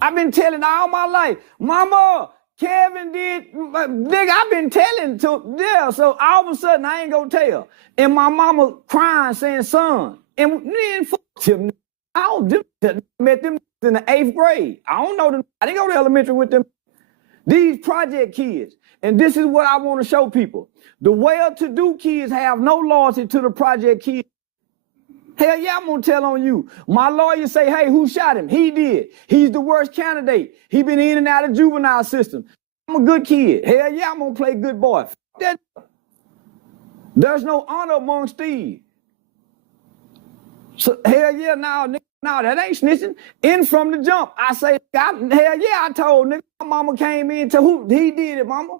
I've been telling all my life, Mama, Kevin did, nigga, I've been telling to, yeah, so all of a sudden I ain't gonna tell. And my mama crying saying, son, and then fuck him. I don't met them in the 8th grade. I don't know them, I didn't go to elementary with them. These project kids, and this is what I want to show people. The well-to-do kids have no loyalty to the project kids. Hell yeah, I'm gonna tell on you. My lawyer say, hey, who shot him? He did. He's the worst candidate. He been in and out of juvenile system. I'm a good kid. Hell yeah, I'm gonna play good boy. That. There's no honor amongst thieves. So hell yeah, now nigga, no, that ain't snitching. In from the jump, I say, hell yeah, I told nigga, my mama came in to who he did it, mama.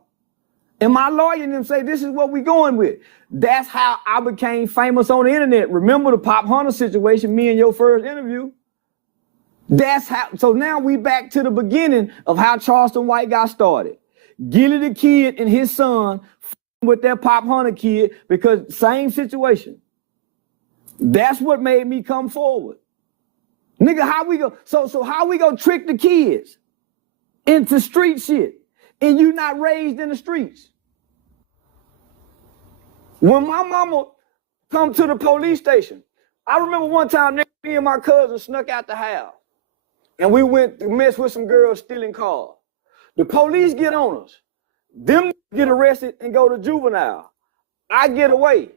And my lawyer and them say, this is what we going with. That's how I became famous on the internet. Remember the Pop Hunter situation, me and your first interview? That's how, so now we back to the beginning of how Charleston White got started. Gilly the kid and his son with that Pop Hunter kid because same situation. That's what made me come forward. Nigga, how we go, so how we gonna trick the kids into street shit and you not raised in the streets? When my mama come to the police station, I remember one time me and my cousin snuck out the house and we went to mess with some girls stealing cars. The police get on us. Them get arrested and go to juvenile. I get away.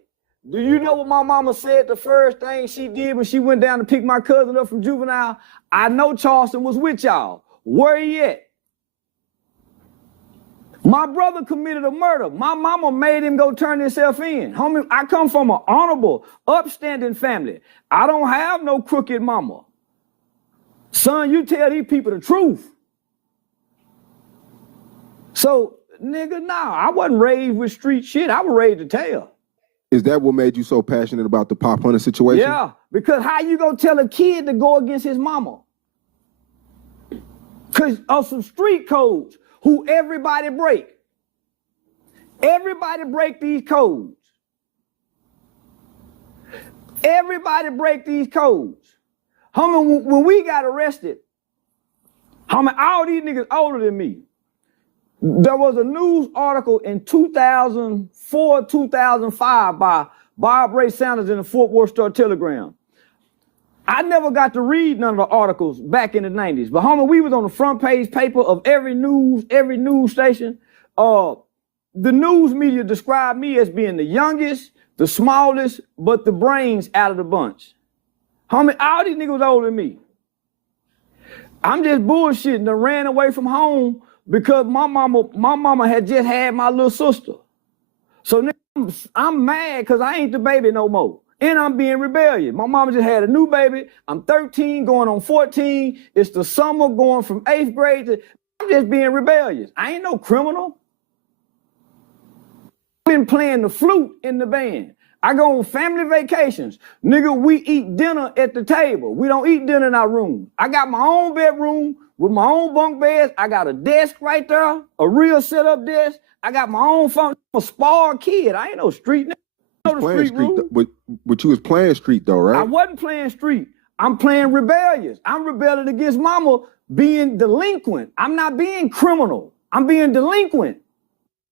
Do you know what my mama said the first thing she did when she went down to pick my cousin up from juvenile? I know Charleston was with y'all. Where he at? My brother committed a murder. My mama made him go turn himself in. Homie, I come from an honorable, upstanding family. I don't have no crooked mama. Son, you tell these people the truth. So, nigga, nah, I wasn't raised with street shit. I was raised to tell. Is that what made you so passionate about the Pop Hunter situation? Yeah, because how you gonna tell a kid to go against his mama? Because of some street codes who everybody break. Everybody break these codes. Everybody break these codes. Homie, when we got arrested, homie, all these niggas older than me. There was a news article in 2004, 2005 by Bob Ray Sanders in the Fort Worth Star-Telegram. I never got to read none of the articles back in the 90s, but homie, we was on the front page paper of every news station. The news media described me as being the youngest, the smallest, but the brains out of the bunch. Homie, all these niggas older than me. I'm just bullshitting and ran away from home because my mama had just had my little sister. So nigga, I'm mad because I ain't the baby no more. And I'm being rebellious. My mama just had a new baby. I'm 13, going on 14. It's the summer going from 8th grade to, I'm just being rebellious. I ain't no criminal. I've been playing the flute in the band. I go on family vacations. Nigga, we eat dinner at the table. We don't eat dinner in our room. I got my own bedroom with my own bunk beds. I got a desk right there, a real set-up desk. I got my own phone. I'm a spoiled kid. I ain't no street nigga. But you was playing street though, right? I wasn't playing street. I'm playing rebellious. I'm rebelling against mama being delinquent. I'm not being criminal. I'm being delinquent.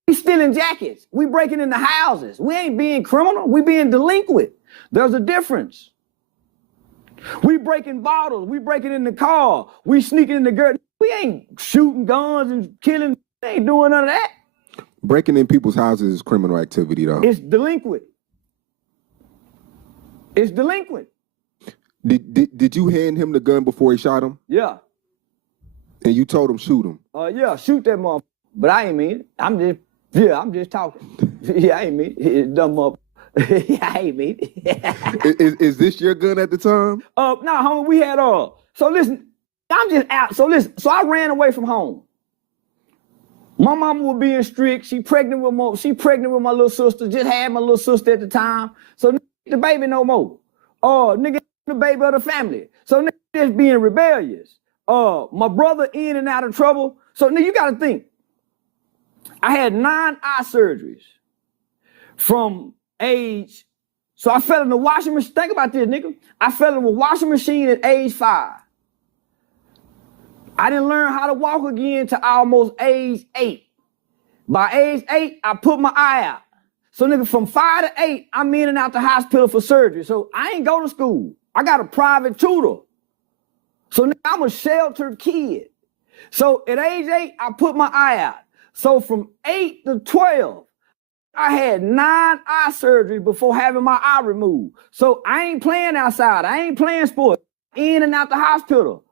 We stealing jackets. We breaking into houses. We ain't being criminal. We being delinquent. There's a difference. We breaking bottles. We breaking in the car. We sneaking in the girl. We ain't shooting guns and killing. We ain't doing none of that. Breaking in people's houses is criminal activity though. It's delinquent. It's delinquent. Did you hand him the gun before he shot him? Yeah. And you told him shoot him? Yeah, shoot that motherfucker. But I ain't mean it. I'm just talking. Yeah, I ain't mean it. Dumb up. Yeah, I ain't mean it. Is this your gun at the time? No, homie, we had so listen, I'm just out. So listen, so I ran away from home. My mama was being strict. She pregnant with my little sister. Just had my little sister at the time. So the baby no more. Nigga, the baby of the family. So nigga just being rebellious. My brother in and out of trouble. So nigga, you gotta think. I had 9 eye surgeries from age. So I fell in the washing machine. Think about this, nigga. I fell in the washing machine at age 5. I didn't learn how to walk again till almost age 8. By age 8, I put my eye out. So nigga, from 5 to 8, I'm in and out the hospital for surgery. So I ain't go to school. I got a private tutor. So nigga, I'm a sheltered kid. So at age 8, I put my eye out. So from 8 to 12, I had 9 eye surgeries before having my eye removed. So I ain't playing outside. I ain't playing sports. In and out the hospital.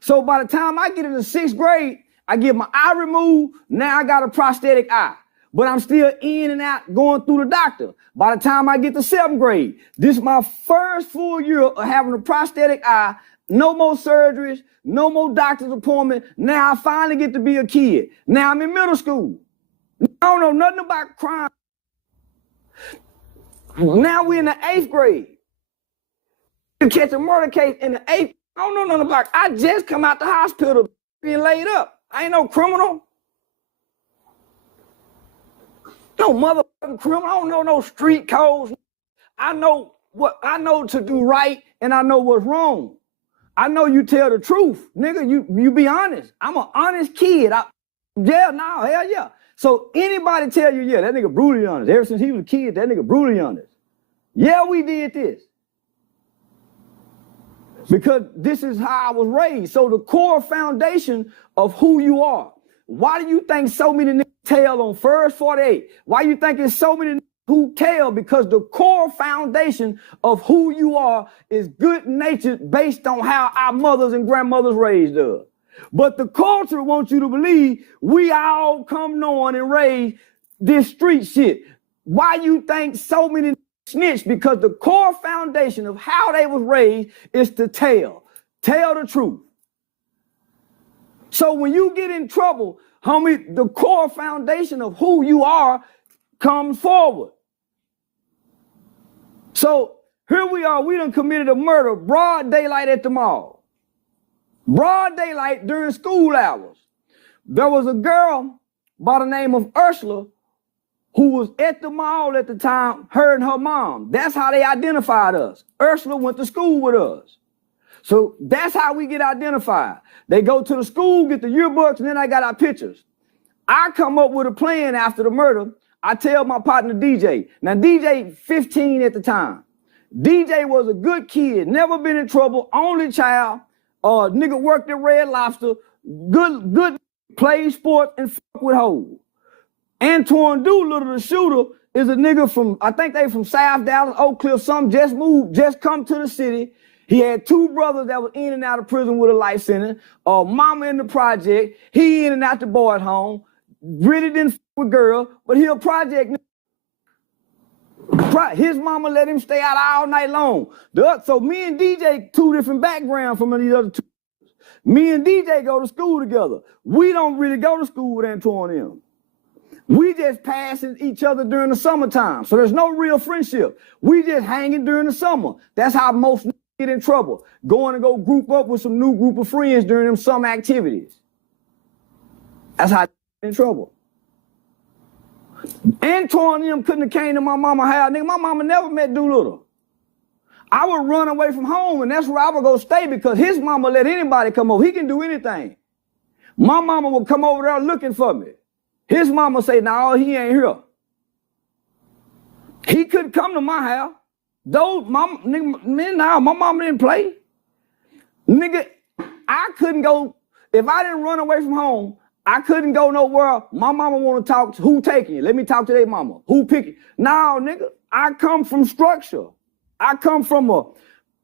So by the time I get into 6th grade, I get my eye removed. Now I got a prosthetic eye. But I'm still in and out going through the doctor. By the time I get to 7th grade, this is my first full year of having a prosthetic eye. No more surgeries, no more doctor's appointment. Now I finally get to be a kid. Now I'm in middle school. I don't know nothing about crime. Now we're in the 8th grade. You catch a murder case in the 8th. I don't know nothing about it. I just come out the hospital being laid up. I ain't no criminal. No motherfucking criminal. I don't know no street codes. I know to do right and I know what's wrong. I know you tell the truth. Nigga, you be honest. I'm an honest kid. Hell yeah. So anybody tell you, yeah, that nigga brutally honest. Ever since he was a kid, that nigga brutally honest. Yeah, we did this. Because this is how I was raised. So the core foundation of who you are. Why do you think so many niggas tell on First 48? Why you think there's so many niggas who tell? Because the core foundation of who you are is good natured based on how our mothers and grandmothers raised us. But the culture wants you to believe we all come knowing and raised this street shit. Why you think so many snitch? Because the core foundation of how they was raised is to tell the truth. So when you get in trouble, homie, the core foundation of who you are comes forward. So here we are, we done committed a murder, broad daylight at the mall. Broad daylight during school hours. There was a girl by the name of Ursula who was at the mall at the time, her and her mom. That's how they identified us. Ursula went to school with us. So that's how we get identified. They go to the school, get the yearbooks, and then I got our pictures. I come up with a plan after the murder. I tell my partner DJ. Now DJ 15 at the time. DJ was a good kid, never been in trouble, only child. Nigga worked at Red Lobster, good play sports and fuck with hoes. Antoine Doolittle, the shooter, is a nigga from, I think they from South Dallas, Oak Cliff, some just moved, just come to the city. He had 2 brothers that was in and out of prison with a life sentence. Mama in the project, he in and out the boys' home. Really didn't fuck with girl, but he a project. His mama let him stay out all night long. So me and DJ, 2 different backgrounds from these other 2. Me and DJ go to school together. We don't really go to school with Antoine and him. We just passing each other during the summertime. So there's no real friendship. We just hanging during the summer. That's how most get in trouble. Going to go group up with some new group of friends during them summer activities. That's how get in trouble. Antoine and them couldn't have came to my mama house. Nigga, my mama never met Doolittle. I would run away from home, and that's where I would go stay because his mama let anybody come over. He can do anything. My mama would come over there looking for me. His mama say, no, he ain't here. He couldn't come to my house. Those mama, nigga, man, nah, my mama didn't play. Nigga, I couldn't go, if I didn't run away from home, I couldn't go nowhere. My mama want to talk to who taking you. Let me talk to their mama. Who picking? No, nigga, I come from structure. I come from a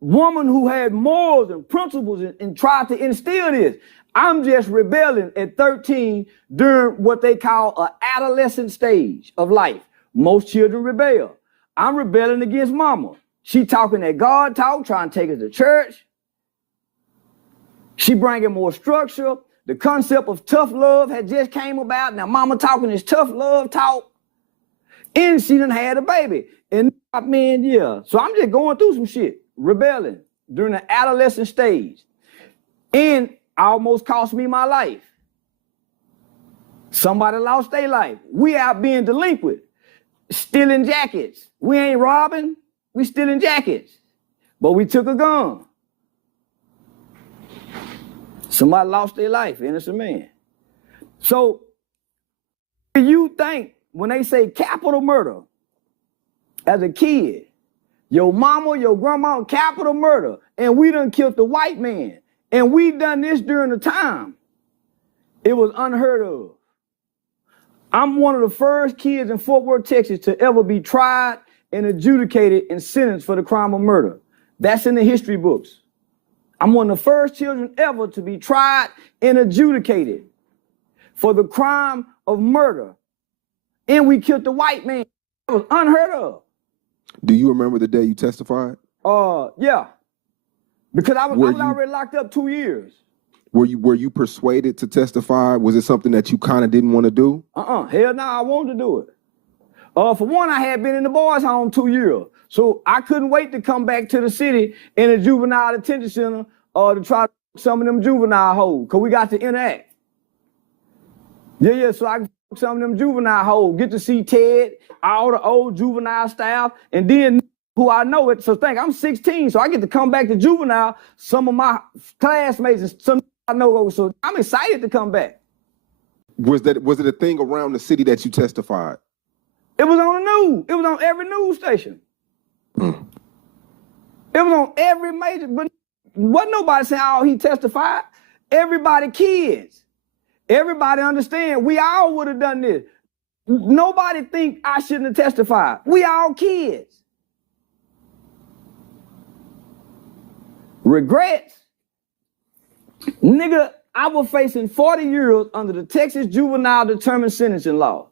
woman who had morals and principles and tried to instill this. I'm just rebelling at 13 during what they call an adolescent stage of life. Most children rebel. I'm rebelling against mama. She talking that God talk, trying to take us to church. She bringing more structure. The concept of tough love had just came about. Now mama talking this tough love talk. And she done had a baby. And I mean, yeah. So I'm just going through some shit, rebelling during the adolescent stage. And almost cost me my life. Somebody lost their life. We out being delinquent, stealing jackets. We ain't robbing, we stealing jackets. But we took a gun. Somebody lost their life, innocent man. So you think when they say capital murder as a kid, your mama, your grandma, capital murder, and we done killed the white man, and we done this during the time, it was unheard of. I'm one of the first kids in Fort Worth, Texas to ever be tried and adjudicated and sentenced for the crime of murder. That's in the history books. I'm one of the first children ever to be tried and adjudicated for the crime of murder. And we killed the white man. It was unheard of. Do you remember the day you testified? Yeah. Because I was already locked up 2 years. Were you persuaded to testify? Was it something that you kind of didn't want to do? Hell no, I wanted to do it. For one, I had been in the boys' home 2 years. So I couldn't wait to come back to the city in a juvenile detention center to try to some of them juvenile hoes, because we got to interact. Yeah, so I can some of them juvenile hoes, get to see Ted, all the old juvenile staff, and then who I know it. So think, I'm 16, so I get to come back to juvenile, some of my classmates and some I know, so I'm excited to come back. Was it a thing around the city that you testified? It was on the news. It was on every news station. It was on every major, but wasn't nobody saying, oh, he testified. Everybody kids. Everybody understand we all would have done this. Nobody think I shouldn't have testified. We all kids. Regrets? Nigga, I was facing 40 years under the Texas Juvenile Determined Sentencing Law.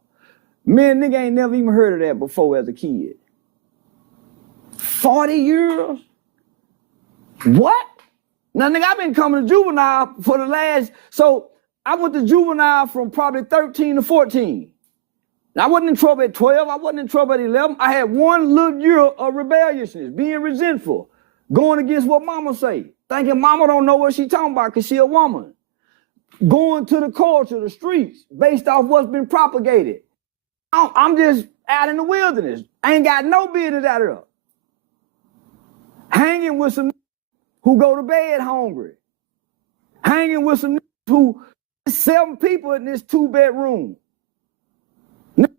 Man, nigga ain't never even heard of that before as a kid. 40 years? What? Now, nigga, I've been coming to juvenile for the last, so I went to juvenile from probably 13 to 14. I wasn't in trouble at 12, I wasn't in trouble at 11. I had one little year of rebelliousness, being resentful, going against what mama say, thinking mama don't know what she talking about because she a woman. Going to the culture, the streets, based off what's been propagated. I'm just out in the wilderness. I ain't got no business out here. Hanging with some who go to bed hungry. Hanging with some who 7 people in this 2-bedroom.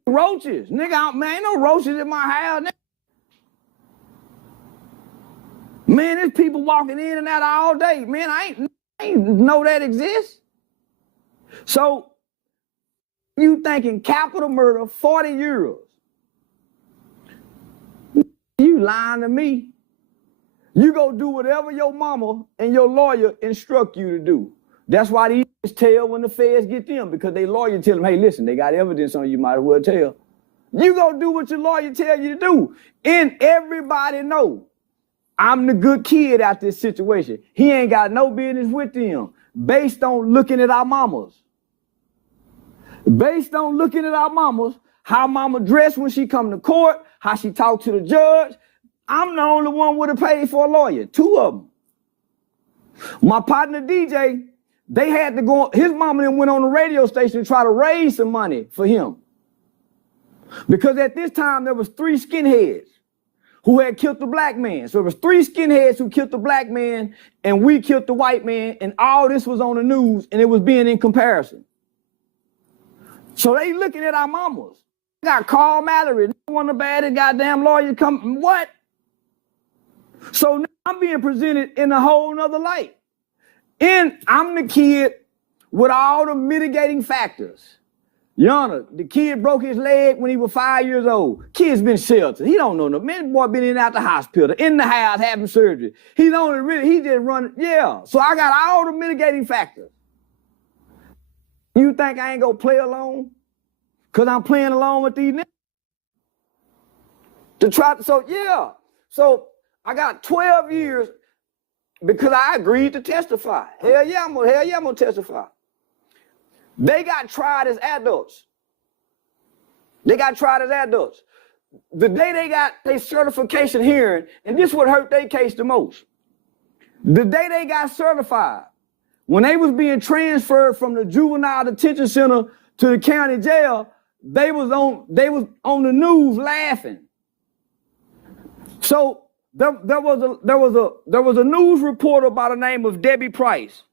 Roaches. Nigga, man, ain't no roaches in my house. Man, there's people walking in and out all day. Man, I ain't know that exists. So, you thinking capital murder, 40 years. You lying to me. You go do whatever your mama and your lawyer instruct you to do. That's why these tell when the feds get them, because they lawyer tell them, hey, listen, they got evidence on you, might as well tell. You go do what your lawyer tell you to do. And everybody know I'm the good kid out this situation. He ain't got no business with them based on looking at our mamas. Based on looking at our mamas, how mama dressed when she come to court, how she talk to the judge. I'm the only one would have paid for a lawyer, 2 of them. My partner DJ, they had to go, his mama then went on the radio station to try to raise some money for him. Because at this time, there was 3 skinheads who had killed the black man. So there was 3 skinheads who killed the black man, and we killed the white man, and all this was on the news, and it was being in comparison. So they looking at our mamas. Got Carl Mallory, one of the baddest goddamn lawyers come, what? So now I'm being presented in a whole nother light. And I'm the kid with all the mitigating factors. Your Honor, the kid broke his leg when he was 5 years old. Kid's been sheltered. He don't know no man. Boy been in and out the hospital, in the house having surgery. He just run, yeah. So I got all the mitigating factors. You think I ain't gonna play alone? Cause I'm playing along with these niggas? So I got 12 years because I agreed to testify. Hell yeah, I'm gonna testify. They got tried as adults. The day they got their certification hearing, and this would hurt their case the most. The day they got certified, when they was being transferred from the juvenile detention center to the county jail, they was on the news laughing. So there was a news reporter by the name of Debbie Price.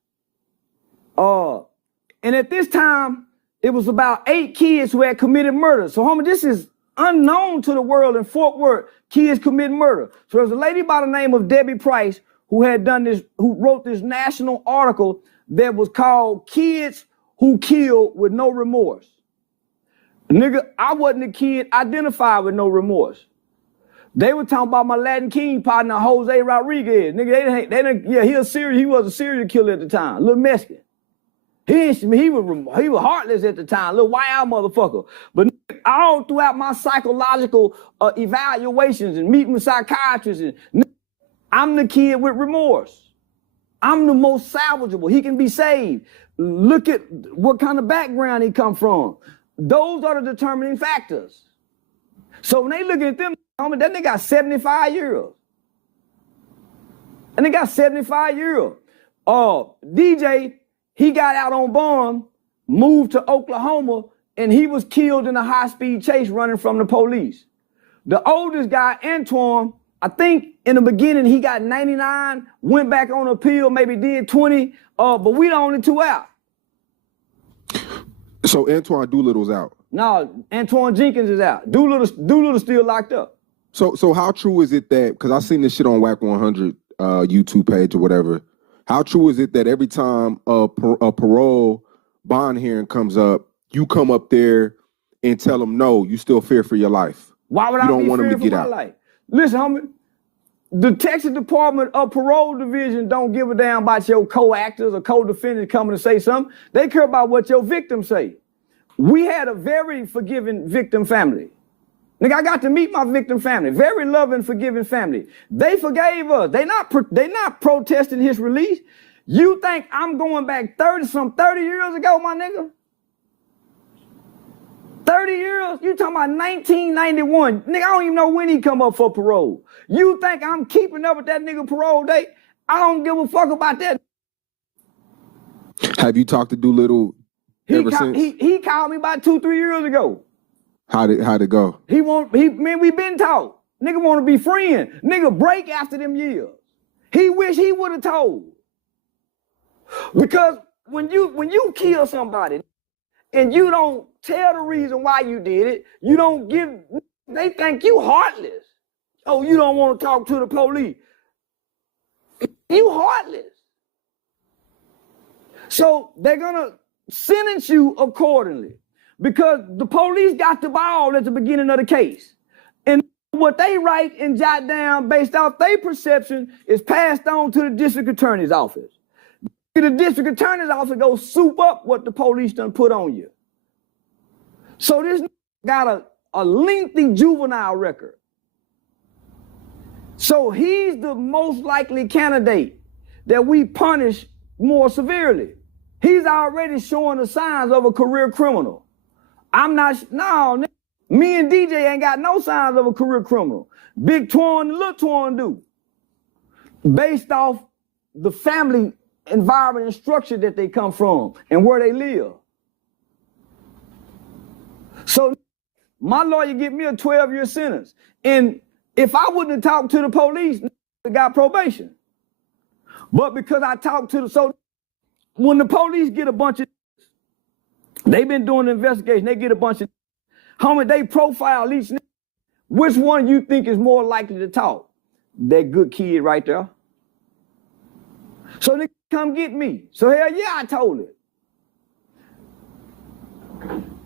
And at this time, it was about 8 kids who had committed murder. So, homie, this is unknown to the world in Fort Worth, kids commit murder. So there's a lady by the name of Debbie Price who had done this, who wrote this national article that was called Kids Who Kill With No Remorse. Nigga, I wasn't a kid identified with no remorse. They were talking about my Latin King partner, Jose Rodriguez. Nigga, they didn't, yeah, he was a serial killer at the time, little Mexican. He was heartless at the time, little wild motherfucker. But all throughout my psychological evaluations and meeting with psychiatrists, I'm the kid with remorse. I'm the most salvageable. He can be saved. Look at what kind of background he come from. Those are the determining factors. So when they look at them, that nigga got 75 years. And they got 75 years. DJ, he got out on bond, moved to Oklahoma, and he was killed in a high-speed chase running from the police. The oldest guy, Antoine, I think in the beginning he got 99, went back on appeal, maybe did 20, but we the only 2 out. So Antoine Doolittle's out? No, Antoine Jenkins is out. Doolittle still locked up. So how true is it that, because I seen this shit on WAC 100 YouTube page or whatever, how true is it that every time a parole bond hearing comes up, you come up there and tell them, no, you still fear for your life? Why would I be fearing for my life? Listen, homie, the Texas Department of Parole Division don't give a damn about your co-actors or co-defendants coming to say something. They care about what your victims say. We had a very forgiving victim family. Nigga, I got to meet my victim family. Very loving, forgiving family. They forgave us. They not protesting his release. You think I'm going back 30 years ago, my nigga? 30 years? You talking about 1991. Nigga, I don't even know when he come up for parole. You think I'm keeping up with that nigga parole date? I don't give a fuck about that. Have you talked to Doolittle ever since? He called me about 2-3 years ago. How'd it go? Man, we been taught. Nigga want to be friends. Nigga break after them years. He wish he would have told. Because when you kill somebody and you don't tell the reason why you did it, you don't give, they think you heartless. Oh, you don't want to talk to the police. You heartless. So they're gonna sentence you accordingly. Because the police got the ball at the beginning of the case. And what they write and jot down based off their perception is passed on to the district attorney's office. The district attorney's office goes soup up what the police done put on you. So this got a lengthy juvenile record. So he's the most likely candidate that we punish more severely. He's already showing the signs of a career criminal. Me and DJ ain't got no signs of a career criminal. Big Twan and Little Twan do. Based off the family environment and structure that they come from and where they live. So my lawyer give me a 12-year sentence. And if I wouldn't have talked to the police, I got probation. But because I talked to so when the police get a bunch of, they've been doing the investigation, they get a bunch of, homie, they profile each, which one you think is more likely to talk? That good kid right there. So they come get me. So hell yeah, I told it.